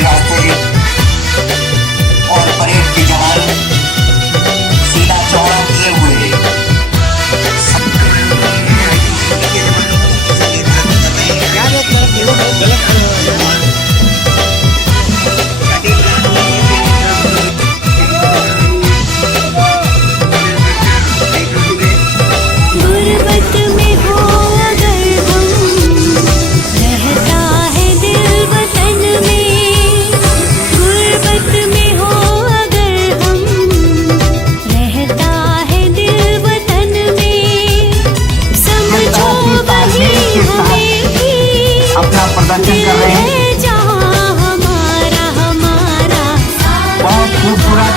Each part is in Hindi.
चल रहा थे और परेड के जवान सीना चौड़ा किए हुए प्रदर्शन कर रहे हैं। बहुत खूबसूरत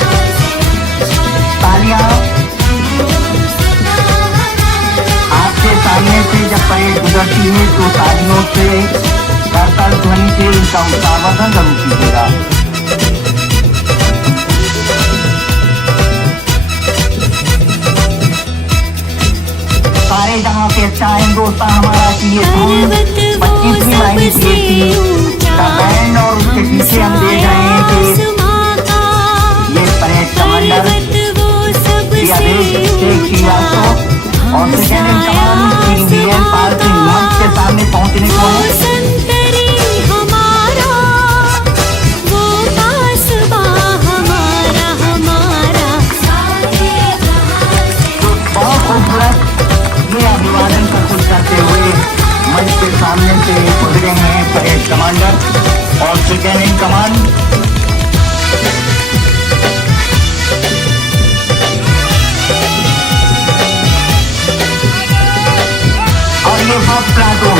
तालियां आपके सामने से जब परेड गुजरती है तो तालियों से करताल ध्वनि से इनका उत्साहवर्धन जरूर कीजिएगा। सारे जहां से अच्छा हिंदुस्तान हमारा चाहिए धूम 25वीं लाइन का बैंड और उसके पीछे हम देख रहे हैं कि ये परेड कमांडर और second in command Virendra Pal Singh मंच के सामने पहुंचने को है। बहुत खूबसूरत ये अभिवादन प्रस्तुत करते हुए मंच के सामने से गुजरे हैं परेड कमांडर और सेकेंड इन कमांड और ये फर्स्ट प्लाटून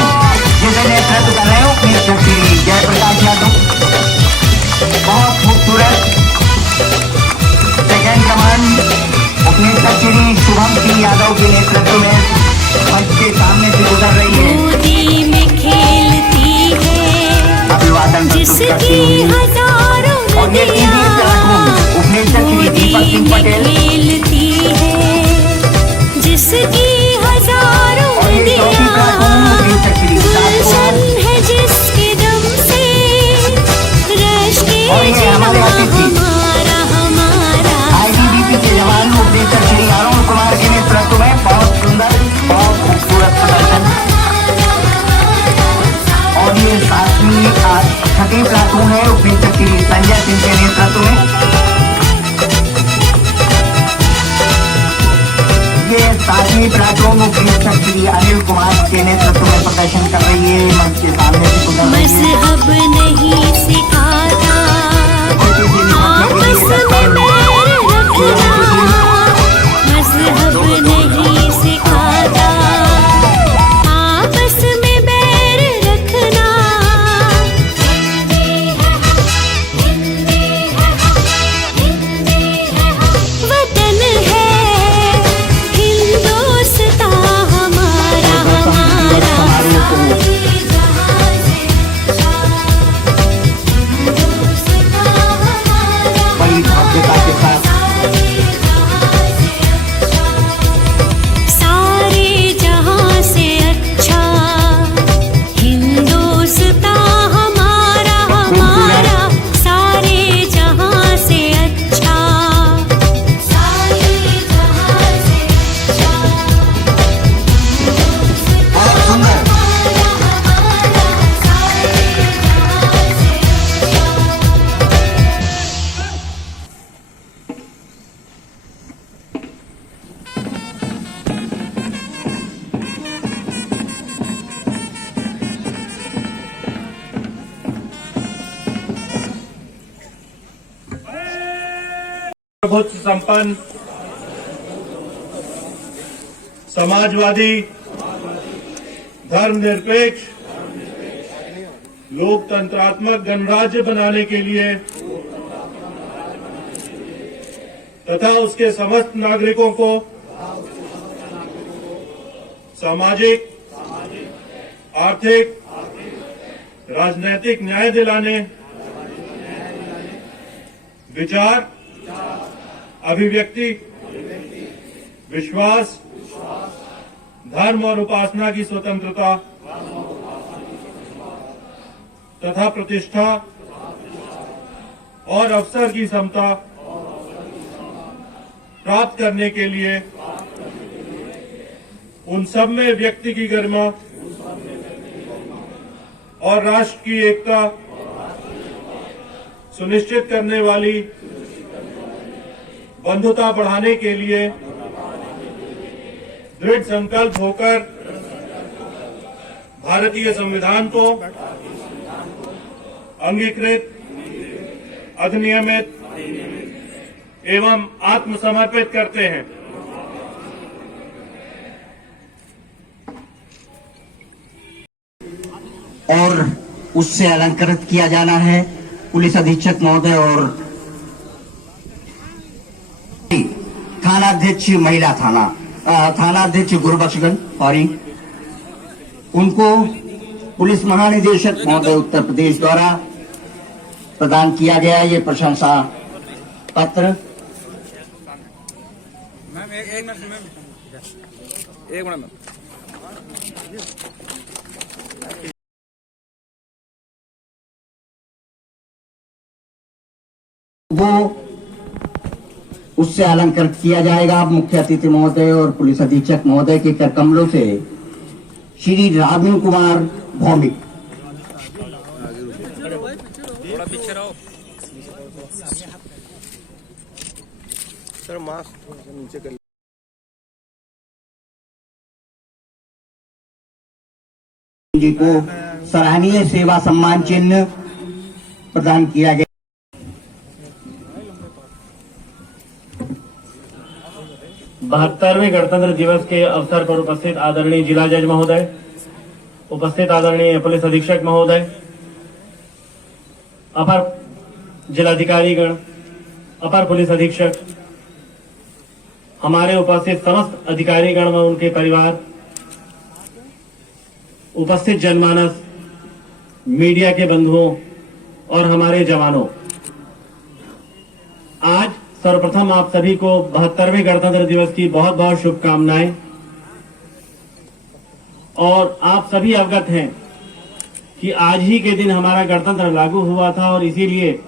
जिसे नेतृत्व कर रहे हो श्री जयप्रकाश यादव। बहुत खूबसूरत सेकेंड कमांड उपनेता श्री शुभम सिंह यादव के नेतृत्व में मंच के सामने से गुजर रही है। गोदी में खेलती है अभिवादन जिसकी हजारों और ये उपनेता श्री दीपक सिंह पटेल खेलती है जिसकी हजारों गुलशन है जिसके दम से रश के हमारा हमारा ITBP के जवान उपनेता श्री अरुण कुमार के नेतृत्व में बहुत सुंदर बहुत खूबसूरत प्रदर्शन और ये 6वीं प्लाटून है उपनेता श्री संजय सिंह के नेतृत्व में। ये 7वीं प्लाटून उपनेता श्री अनिल कुमार के नेतृत्व में प्रदर्शन कर रही है। मंच के सामने से गुजर रही है। मज़हब नहीं सिखाता आपस में बैर रखना, मज़हब नहीं सिखाता आपस में बैर रखना। वतन है हिंदुस्तान हमारा हमारा बड़ी भव्यता के साथ सारे जहां से अच्छा हिंदुस्तान हमारा हमारा, सारे जहां से अच्छा सारे जहां से बहुत सुंदर प्रभुत्व संपन्न समाजवादी धर्मनिरपेक्ष लोकतंत्रात्मक गणराज्य बनाने के लिए तथा उसके समस्त नागरिकों को सामाजिक, आर्थिक, राजनैतिक न्याय दिलाने, विचार, अभिव्यक्ति, विश्वास, धर्म और उपासना की स्वतंत्रता तथा प्रतिष्ठा और अवसर की समता प्राप्त करने के लिए उन सब में व्यक्ति की गरिमा और राष्ट्र की एकता सुनिश्चित करने वाली बंधुता बढ़ाने के लिए दृढ़ संकल्प होकर भारतीय संविधान को अंगीकृत, अधिनियमित एवं आत्मसमर्पित करते हैं। और उससे अलंकृत किया जाना है पुलिस अधीक्षक महोदय और थानाध्यक्ष महिला थानाध्यक्ष गुरबख्शगंज सॉरी, उनको पुलिस महानिदेशक महोदय उत्तर प्रदेश द्वारा प्रदान किया गया ये प्रशंसा पत्र। एक मिनट वो उससे अलंकृत किया जाएगा मुख्य अतिथि महोदय और पुलिस अधीक्षक महोदय के कर कमलों से श्री राघव कुमार भौमिक। थोड़ा पीछे रहो सर, मास्क नीचे कर जी को सराहनीय सेवा सम्मान चिन्ह प्रदान किया गया। 72वें गणतंत्र दिवस के अवसर पर उपस्थित आदरणीय जिला जज महोदय, उपस्थित आदरणीय पुलिस अधीक्षक महोदय, अपर जिलाधिकारीगण, अपर पुलिस अधीक्षक, हमारे उपस्थित समस्त अधिकारीगण व उनके परिवार, उपस्थित जनमानस, मीडिया के बंधुओं और हमारे जवानों, आज सर्वप्रथम आप सभी को 72वें गणतंत्र दिवस की बहुत बहुत शुभकामनाएं। और आप सभी अवगत हैं कि आज ही के दिन हमारा गणतंत्र लागू हुआ था और इसीलिए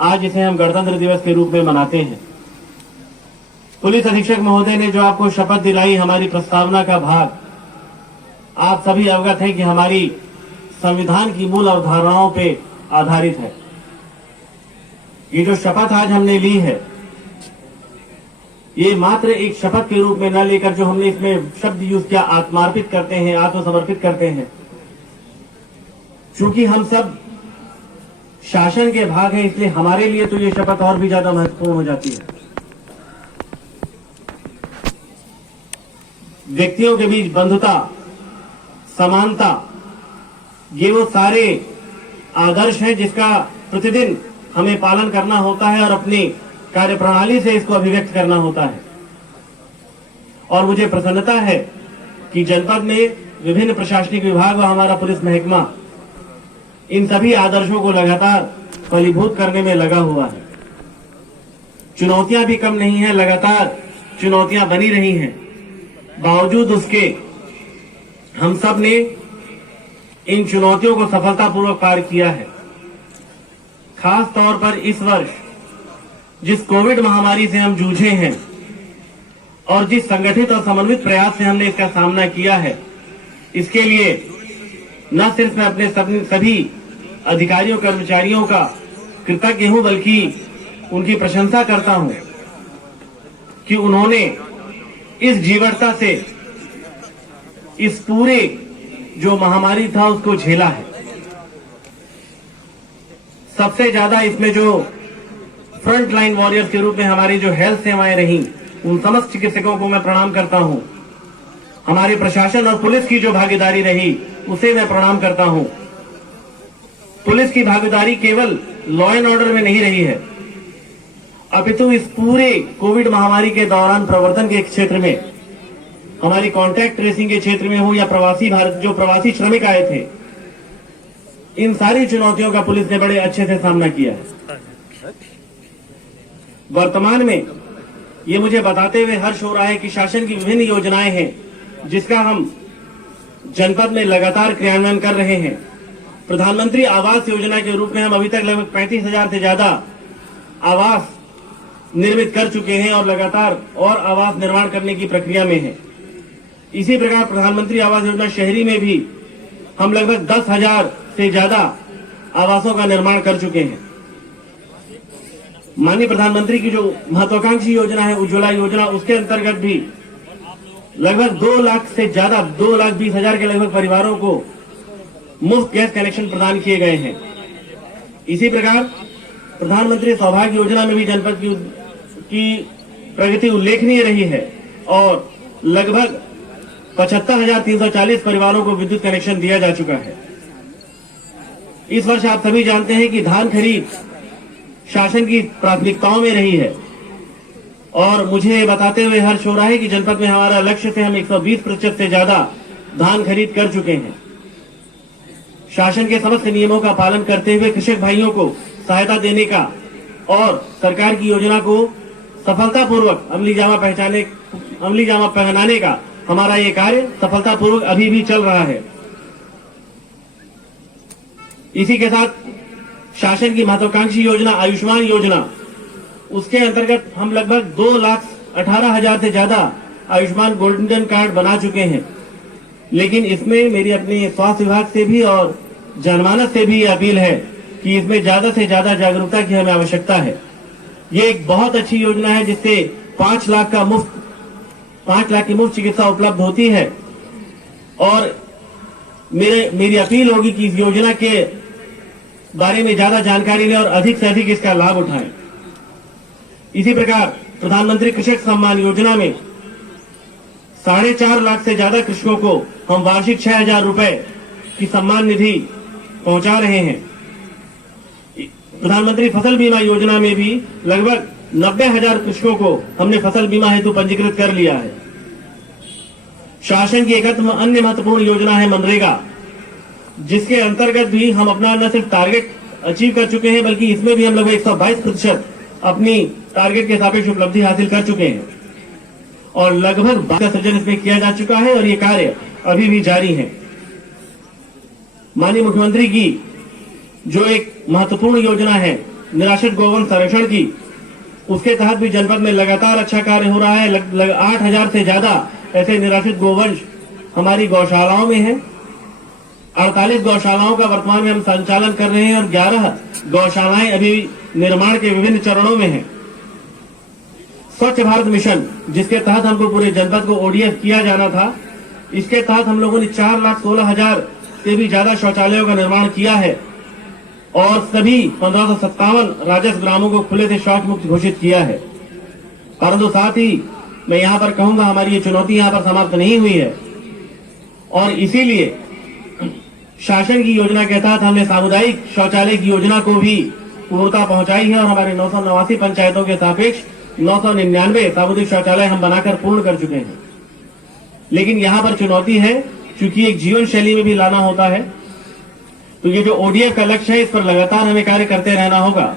आज इसे हम गणतंत्र दिवस के रूप में मनाते हैं। पुलिस अधीक्षक महोदय ने जो आपको शपथ दिलाई, हमारी प्रस्तावना का भाग, आप सभी अवगत हैं कि हमारी संविधान की मूल अवधारणाओं पे आधारित है। ये जो शपथ आज हमने ली है, ये मात्र एक शपथ के रूप में न लेकर जो हमने इसमें शब्द यूज किया, आत्मार्पित करते हैं, आत्मसमर्पित करते हैं। चूंकि हम सब शासन के भाग हैं, इसलिए हमारे लिए तो ये शपथ और भी ज्यादा महत्वपूर्ण हो जाती है। व्यक्तियों के बीच बंधुता, समानता, ये वो सारे आदर्श हैं जिसका प्रतिदिन हमें पालन करना होता है और अपनी कार्यप्रणाली से इसको अभिव्यक्त करना होता है। और मुझे प्रसन्नता है कि जनपद में विभिन्न प्रशासनिक विभाग व हमारा पुलिस महकमा इन सभी आदर्शों को लगातार फलीभूत करने में लगा हुआ है। चुनौतियां भी कम नहीं है, लगातार चुनौतियां बनी रही हैं। बावजूद उसके हम सब ने इन चुनौतियों को सफलतापूर्वक पार किया है। खास तौर पर इस वर्ष जिस कोविड महामारी से हम जूझे हैं और जिस संगठित और समन्वित प्रयास से हमने इसका सामना किया है, इसके लिए न सिर्फ मैं अपने सभी अधिकारियों कर्मचारियों का कृतज्ञ हूं, बल्कि उनकी प्रशंसा करता हूं कि उन्होंने इस जीवटता से इस पूरे जो महामारी था उसको झेला है। सबसे ज्यादा इसमें जो फ्रंट लाइन वॉरियर्स के रूप में हमारी जो हेल्थ सेवाएं रही, उन समस्त चिकित्सकों को मैं प्रणाम करता हूं। हमारे प्रशासन और पुलिस की जो भागीदारी रही, उसे मैं प्रणाम करता हूं। पुलिस की भागीदारी केवल लॉ एंड ऑर्डर में नहीं रही है, अपितु इस पूरे कोविड महामारी के दौरान प्रवर्तन के क्षेत्र में, हमारी कॉन्टैक्ट ट्रेसिंग के क्षेत्र में हो या प्रवासी श्रमिक आए थे, इन सारी चुनौतियों का पुलिस ने बड़े अच्छे से सामना किया है। वर्तमान में ये मुझे बताते हुए हर्ष हो रहा है कि शासन की विभिन्न योजनाएं हैं जिसका हम जनपद में लगातार क्रियान्वयन कर रहे हैं। प्रधानमंत्री आवास योजना के रूप में हम अभी तक लगभग 35,000 से ज्यादा आवास निर्मित कर चुके हैं और लगातार और आवास निर्माण करने की प्रक्रिया में है। इसी प्रकार प्रधानमंत्री आवास योजना शहरी में भी हम लगभग 10,000 से ज्यादा आवासों का निर्माण कर चुके हैं। माननीय प्रधानमंत्री की जो महत्वाकांक्षी योजना है उज्ज्वला योजना, उसके अंतर्गत भी लगभग 2 लाख से ज्यादा 2,20,000 के लगभग परिवारों को मुफ्त गैस कनेक्शन प्रदान किए गए हैं। इसी प्रकार प्रधानमंत्री सौभाग्य योजना में भी जनपद की प्रगति उल्लेखनीय रही है और लगभग 75,340 परिवारों को विद्युत कनेक्शन दिया जा चुका है। इस वर्ष आप सभी जानते हैं कि धान खरीद शासन की प्राथमिकताओं में रही है और मुझे ये बताते हुए हर्ष हो रहा है कि जनपद में हमारा लक्ष्य से हम 120% से ज्यादा धान खरीद कर चुके हैं। शासन के समस्त नियमों का पालन करते हुए कृषक भाइयों को सहायता देने का और सरकार की योजना को सफलतापूर्वक अमली जामा पहनाने का हमारा ये कार्य सफलतापूर्वक अभी भी चल रहा है। इसी के साथ शासन की महत्वाकांक्षी योजना आयुष्मान योजना, उसके अंतर्गत हम लगभग 2,18,000 से ज्यादा आयुष्मान गोल्डन कार्ड बना चुके हैं। लेकिन इसमें मेरी अपने स्वास्थ्य विभाग से भी और जनमानस से भी ये अपील है कि इसमें ज्यादा से ज्यादा जागरूकता की हमें आवश्यकता है। ये एक बहुत अच्छी योजना है जिससे 5 लाख की मुफ्त चिकित्सा उपलब्ध होती है और मेरी अपील होगी कि इस योजना के बारे में ज्यादा जानकारी लें और अधिक से अधिक इसका लाभ उठाएं। इसी प्रकार प्रधानमंत्री कृषक सम्मान योजना में 4.5 लाख से ज्यादा कृषकों को हम वार्षिक 6,000 रुपए की सम्मान निधि पहुंचा रहे हैं। प्रधानमंत्री फसल बीमा योजना में भी लगभग 90,000 कृषकों को हमने फसल बीमा हेतु पंजीकृत कर लिया है। शासन की एक अन्य महत्वपूर्ण योजना है मनरेगा, जिसके अंतर्गत भी हम अपना न सिर्फ टारगेट अचीव कर चुके हैं बल्कि इसमें भी हम लगभग 122% अपनी टारगेट के सापेक्ष उपलब्धि हासिल कर चुके हैं और लगभग 12 का सृजन इसमें किया जा चुका है और ये कार्य अभी भी जारी है। माननीय मुख्यमंत्री की जो एक महत्वपूर्ण योजना है निराश्रित गौवंश संरक्षण की, उसके तहत भी जनपद में लगातार अच्छा कार्य हो रहा है। 8,000 से ज्यादा ऐसे निराश्रित गोवंश हमारी गौशालाओं में है। 48 गौशालाओं का वर्तमान में हम संचालन कर रहे हैं और 11 गौशालाएं अभी निर्माण के विभिन्न चरणों में हैं। स्वच्छ भारत मिशन, जिसके तहत हमको पूरे जनपद को ओडीएफ किया जाना था, इसके तहत हम लोगों ने 4,16,000 से भी ज्यादा शौचालयों का निर्माण किया है और सभी 1557 राजस्व ग्रामों को खुले से शौच मुक्त घोषित किया है। परंतु साथ ही मैं यहाँ पर कहूंगा हमारी ये चुनौती यहाँ पर समाप्त नहीं हुई है और इसीलिए शासन की योजना के तहत हमने सामुदायिक शौचालय की योजना को भी पूर्णता पहुंचाई है और हमारे 989 पंचायतों के सापेक्ष 999 सामुदायिक शौचालय हम बनाकर पूर्ण कर चुके हैं। लेकिन यहाँ पर चुनौती है, क्योंकि एक जीवन शैली में भी लाना होता है, तो ये जो ओडीएफ का लक्ष्य है इस पर लगातार हमें कार्य करते रहना होगा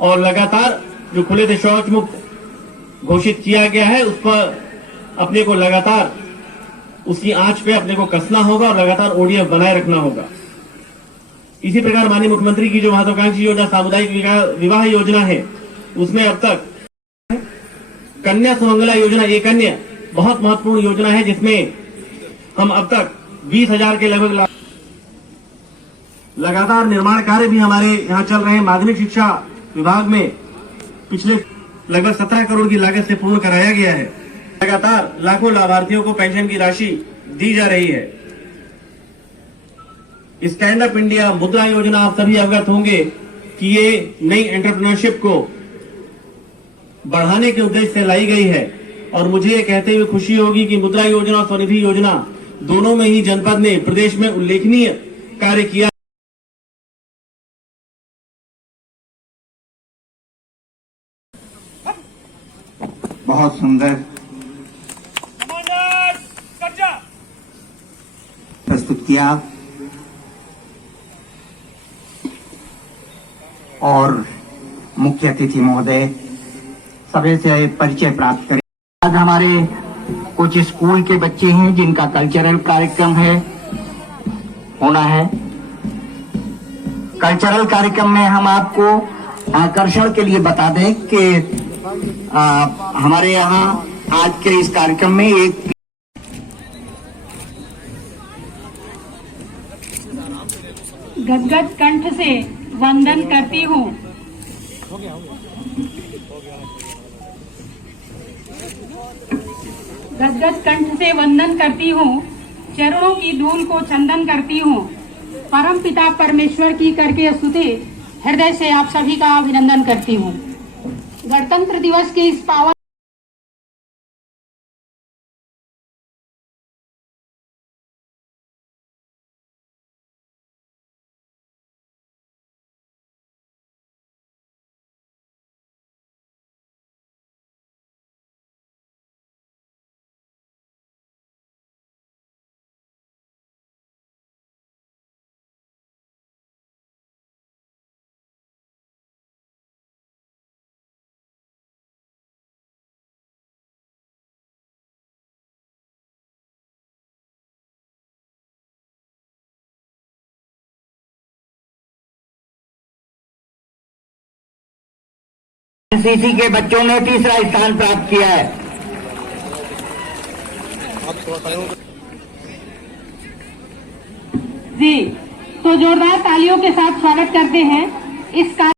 और लगातार जो खुले से शौच मुक्त घोषित किया गया है उस पर अपने को लगातार उसकी आंच पे अपने को कसना होगा और लगातार ओडीएफ बनाए रखना होगा। इसी प्रकार माननीय मुख्यमंत्री की जो महत्वाकांक्षी योजना सामुदायिक विवाह योजना है, उसमें अब तक कन्या सुमंगला योजना एक अन्य बहुत महत्वपूर्ण योजना है, जिसमें हम अब तक 20,000 के लगभग लगातार निर्माण कार्य भी हमारे यहाँ चल रहे हैं। माध्यमिक शिक्षा विभाग में पिछले लगभग 17 करोड़ की लागत से पूर्ण कराया गया है। लगातार लाखों लाभार्थियों को पेंशन की राशि दी जा रही है। स्टैंड अप इंडिया मुद्रा योजना, आप सभी अवगत होंगे कि ये नई एंटरप्रेन्योरशिप को बढ़ाने के उद्देश्य से लाई गई है और मुझे ये कहते हुए खुशी होगी कि मुद्रा योजना और स्वनिधि योजना दोनों में ही जनपद ने प्रदेश में उल्लेखनीय कार्य किया। बहुत सुंदर प्रस्तुत किया और मुख्य अतिथि महोदय सभी से परिचय प्राप्त करें। आज हमारे कुछ स्कूल के बच्चे हैं जिनका कल्चरल कार्यक्रम है होना है। कल्चरल कार्यक्रम में हम आपको आकर्षण के लिए बता दें कि हमारे यहाँ आज के इस कार्यक्रम में एक गदगद कंठ से वंदन करती हूँ। गदगद कंठ से वंदन करती हूँ, चरणों की धूल को चंदन करती हूँ। परम पिता परमेश्वर की करके स्तुति हृदय से आप सभी का अभिनंदन करती हूँ। गणतंत्र दिवस के इस पावन एनसीसी के बच्चों ने तीसरा स्थान प्राप्त किया है। जी, तो जोरदार तालियों के साथ स्वागत करते हैं इस कार्य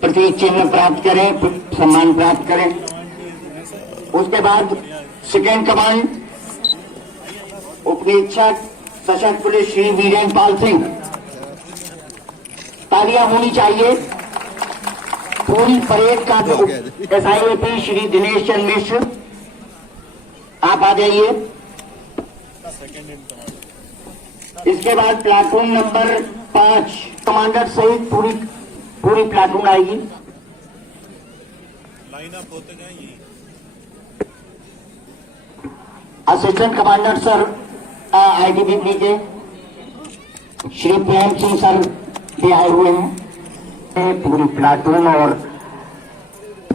प्रतीक चिन्ह प्राप्त करें, सम्मान प्राप्त करें। उसके बाद सेकेंड कमांड उपनिरीक्षक सशस्त्र पुलिस श्री वीरेंद्र पाल सिंह, तालियां होनी चाहिए। पूरी परेड का SIAP श्री दिनेश चंद्र मिश्र, आप आ जाइए। इसके बाद प्लाटून नंबर 5 कमांडर सहित पूरी प्लाटून आएगी। लाइन अप होते जाएंगी। असिस्टेंट कमांडर सर ITBP के श्री प्रेम सिंह सर भी आए हुए हैं। पूरी प्लाटून और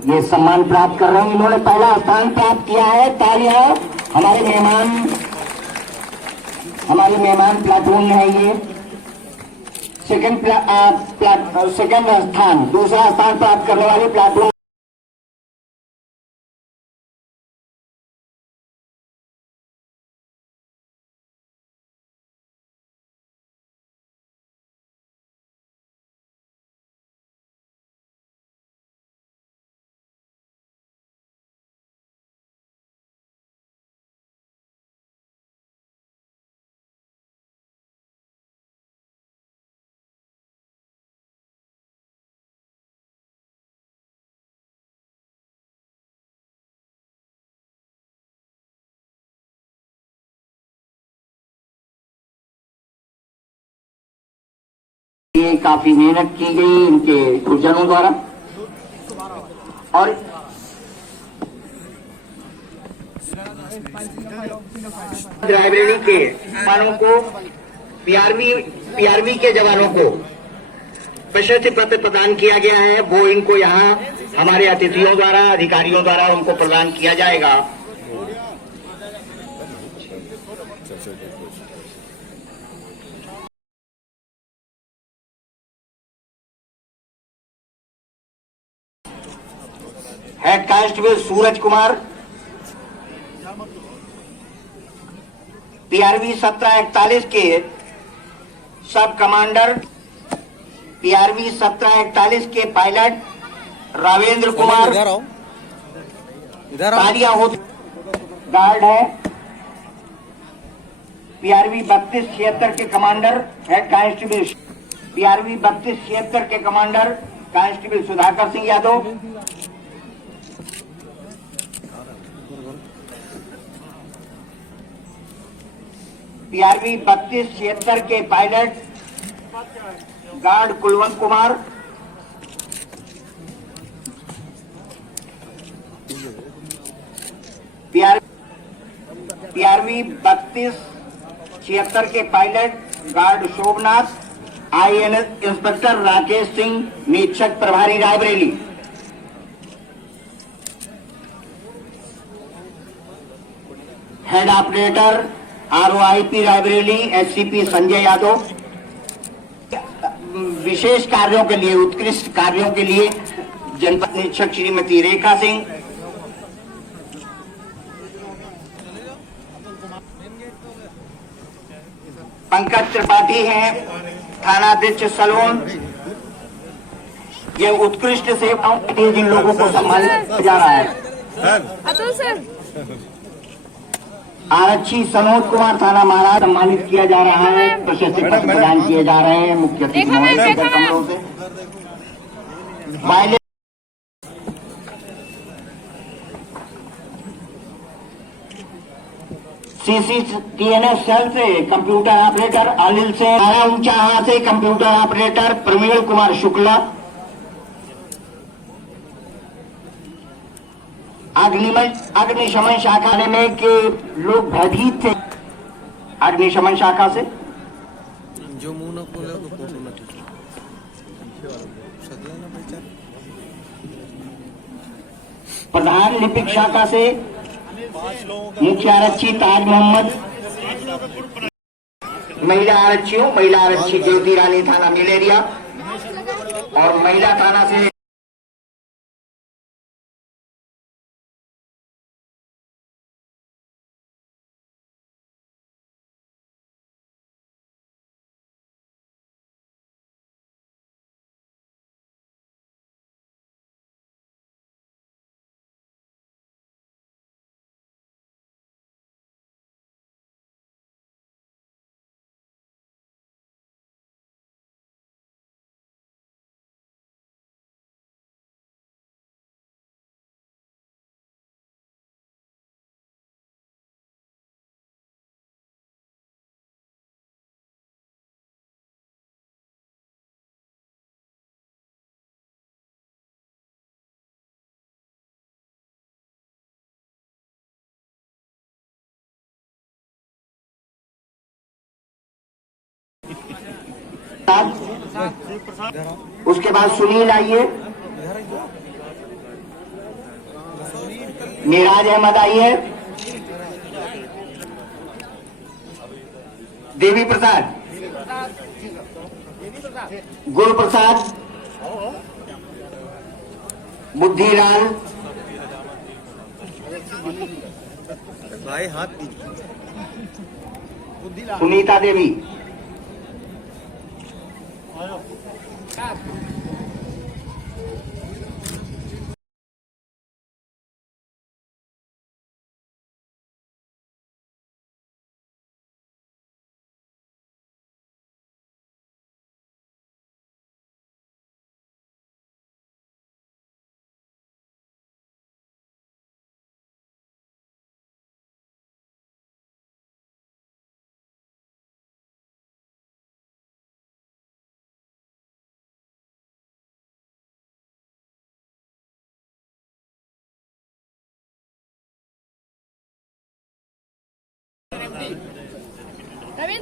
ये सम्मान प्राप्त कर रहे हैं। इन्होंने पहला स्थान प्राप्त किया है। तालियां हमारे मेहमान प्लाटून है। ये सेकंड स्थान, दूसरा स्थान प्राप्त करने वाली प्लाटून ये काफी मेहनत की गई इनके गुरुजनों द्वारा। और लाइब्रेरी के जवानों को पीआरवी के जवानों को प्रशस्ति पत्र प्रदान किया गया है। वो इनको यहाँ हमारे अतिथियों द्वारा, अधिकारियों द्वारा उनको प्रदान किया जाएगा। Head constable Suraj Kumar, PRV 1741 के सब कमांडर, पीआरवी 1741 के पायलट रावेंद्र कुमार, तालियां हो। गार्ड है पीआरवी 3276 के कमांडर हेड कांस्टेबल, पीआरवी 3276 के commander constable Sudhakar Singh Yadav, PRV 3276 के pilot guard Kulwant Kumar, PRV 3276 के pilot guard Shobhnath, INS inspector Rakesh Singh, निरीक्षक प्रभारी Raebareli. Head operator ROIP Raebareli SCP Sanjay Yadav. विशेष कार्यों के लिए, उत्कृष्ट कार्यों के लिए जनपद निरीक्षक श्रीमती रेखा सिंह, पंकज त्रिपाठी हैं थानाध्यक्ष सलोन। ये उत्कृष्ट सेवाओं के लिए जिन लोगों को सम्मानित किया जा रहा है, अतुल सर, आरक्षी सनोज कुमार थाना महाराज सम्मानित किया जा रहा है। प्रशस्ति पत्र प्रदान किए जा रहे हैं मुख्य अतिथि महोदय के कमरों से। सीसीटीएनएस सेल से कंप्यूटर ऑपरेटर अनिल से, ऊंचा से कंप्यूटर ऑपरेटर प्रमील कुमार शुक्ला, अग्निशमन शाखा में के लोग भयभीत थे। अग्निशमन शाखा से जो मुंह न खोले तो फोटो न खींचे। प्रधान लिपिक शाखा से मुख्य आरक्षी ताज मोहम्मद, महिला आरक्षी ज्योति रानी थाना मिलेरिया, और महिला थाना से उसके बाद सुनील आइए, मिराज अहमद आइए, देवी प्रसाद, गुरु प्रसाद, बुद्धिलाल, भाई हाथ सुनीता देवी,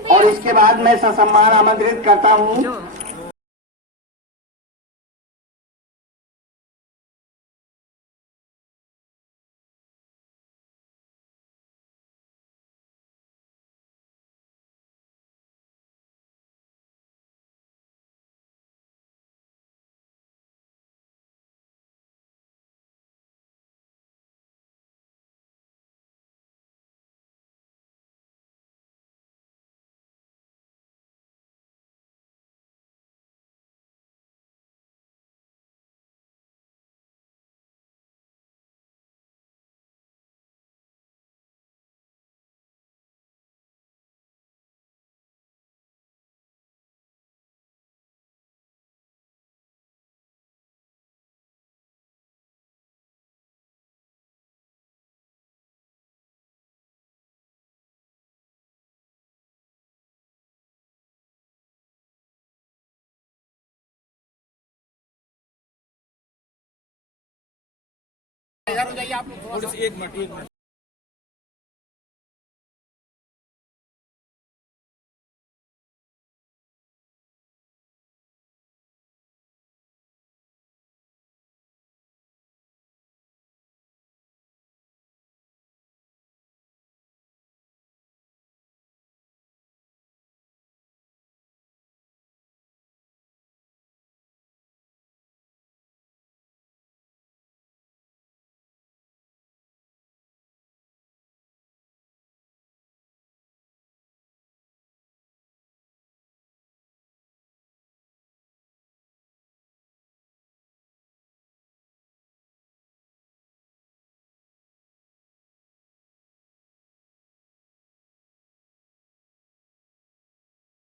और इसके बाद मैं ससम्मान आमंत्रित करता हूं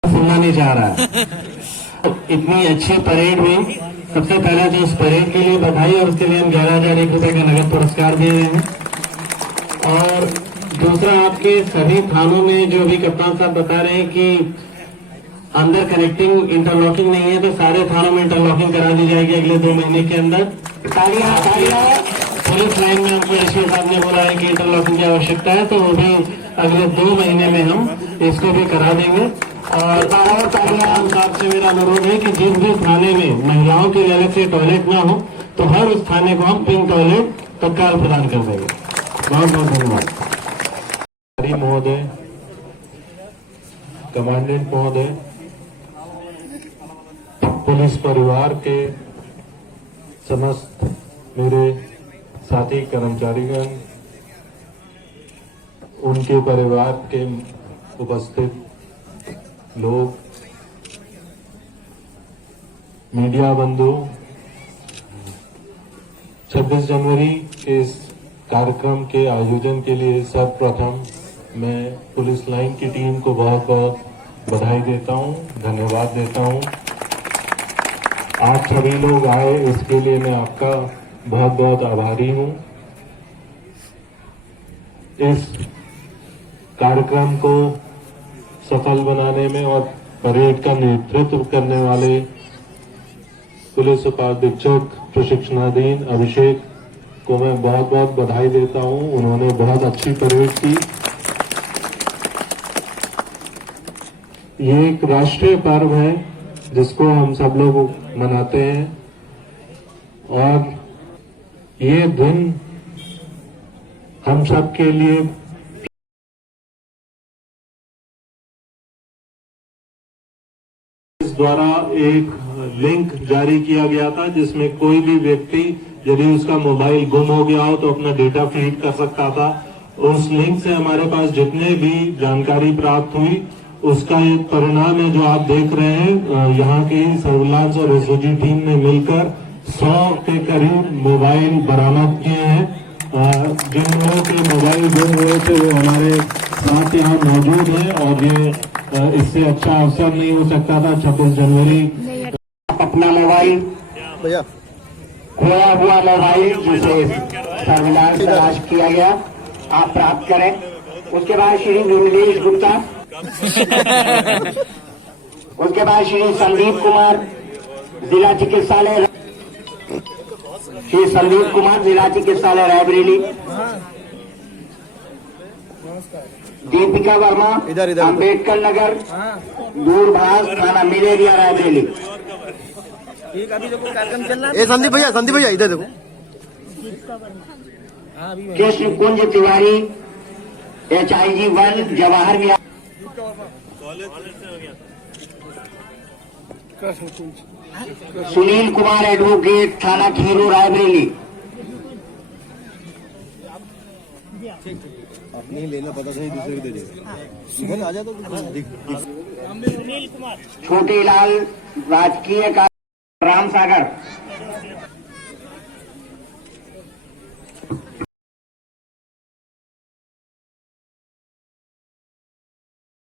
सुनना नहीं चाह रहा है। इतनी अच्छी परेड हुई, सबसे पहले तो इस परेड के लिए बधाई और उसके लिए हम 11,001 रुपए का नगद पुरस्कार दे रहे हैं। और दूसरा, आपके सभी थानों में जो अभी कप्तान साहब बता रहे हैं कि अंदर कनेक्टिंग इंटरलॉकिंग नहीं है, तो सारे थानों में इंटरलॉकिंग करा दी जाएगी अगले 2 महीने के अंदर। पुलिस लाइन में हमको एसपी साहब ने बोला है कि इंटरलॉकिंग की आवश्यकता है, तो वो भी अगले 2 महीने में हम इसको भी करा देंगे। और कप्तान साहब से मेरा अनुरोध है कि जिस भी थाने में महिलाओं के लिए अलग से टॉयलेट ना हो, तो हर उस थाने को हम पिंक टॉयलेट तत्काल प्रदान कर देंगे। बहुत बहुत धन्यवाद। महोदय, कमांडेंट महोदय, पुलिस परिवार के समस्त मेरे साथी कर्मचारीगण, उनके परिवार के उपस्थित लोग, मीडिया बंधु, 26 जनवरी के इस कार्यक्रम के आयोजन के लिए सर्वप्रथम मैं पुलिस लाइन की टीम को बहुत बहुत बधाई देता हूं, धन्यवाद देता हूं। आप सभी लोग आए, इसके लिए मैं आपका बहुत बहुत आभारी हूं। इस कार्यक्रम को सफल बनाने में और परेड का नेतृत्व करने वाले पुलिस उपाधीक्षक प्रशिक्षणाधीन अभिषेक को मैं बहुत बहुत बधाई देता हूं। उन्होंने बहुत अच्छी परेड की। ये एक राष्ट्रीय पर्व है जिसको हम सब लोग मनाते हैं, और ये दिन हम सब के लिए द्वारा एक लिंक जारी किया गया था, जिसमें कोई भी व्यक्ति यदि उसका मोबाइल गुम हो गया हो तो अपना डेटा फीड कर सकता था। उस लिंक से हमारे पास जितने भी जानकारी प्राप्त हुई, उसका एक परिणाम है जो आप देख रहे हैं। यहाँ की सर्विलांस और एसओजी टीम ने मिलकर 100 के करीब मोबाइल बरामद किए हैं। जिन लोगों के मोबाइल गुम हुए थे वो हमारे साथ यहाँ मौजूद है, और ये इससे अच्छा अवसर नहीं हो सकता था। 26 जनवरी अपना मोबाइल, खोया हुआ मोबाइल जिसे सर्विलांस तलाश किया गया, आप प्राप्त करें। उसके बाद श्री विमलेश गुप्ता, उसके बाद श्री संदीप कुमार, जिला चिकित्सालय, श्री संदीप कुमार, जिला चिकित्सालय रायबरेली। दीपिका वर्मा, अम्बेडकर नगर, दूरभाष थाना मिलेरिया रायबरेली। ए संदीप भैया इधर देखो। कृष्ण कुंज तिवारी, HIG 1 जवाहर मियां। सुनील कुमार एडवोकेट, थाना खीरू रायबरेली। नहीं लेना पता था दूसरे को दे दे। इधर आ जा तो छोटी लाल, राजकीय का राम सागर।